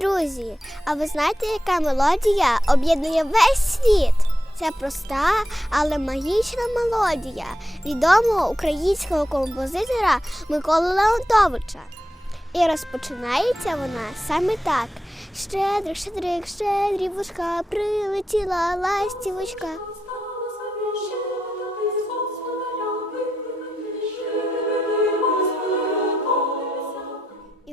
Друзі, а ви знаєте, яка мелодія об'єднує весь світ? Це проста, але магічна мелодія відомого українського композитора Миколи Леонтовича. І розпочинається вона саме так. Щедрик, щедрик, щедрівочка, прилетіла ластівочка.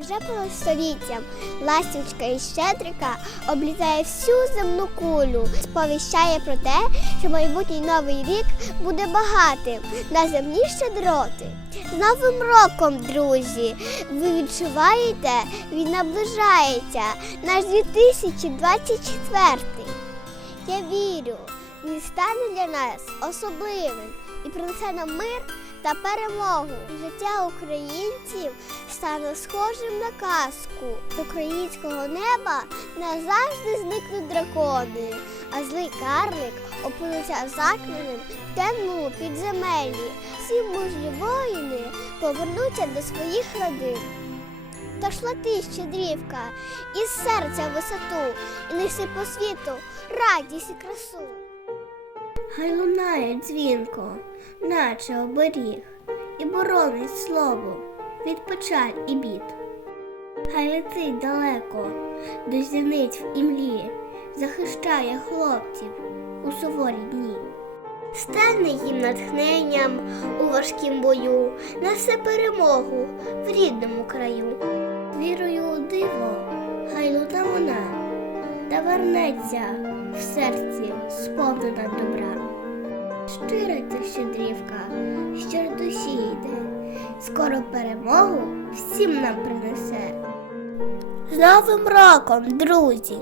Вже понад століттям ластівочка і щедрика облітає всю земну кулю, сповіщає про те, що майбутній новий рік буде багатим на земні щедроти. З Новим роком, друзі! Ви відчуваєте, він наближається наш 2024. Я вірю, він стане для нас особливим і принесе нам мир та перемогу. Життя українців стане схожим на казку. З українського неба назавжди зникнуть дракони, а злий карлик опиниться закленим в темному підземеллі. Всі мужні воїни повернуться до своїх родин. Тож лети, щедрівка, із серця висоту, і неси по світу радість і красу. Хай лунає дзвінко, наче оберіг, і боронить слово від печаль і бід. Хай летить далеко, до зіниць в імлі, захищає хлопців у суворі дні. Стане їм натхненням у важкім бою, несе перемогу в рідному краю. Вірою у диво, хай луна вона, та вернеться в серці сповнена добра. Щира ця щедрівка, що душі йде, скоро перемогу всім нам принесе. З Новим роком, друзі!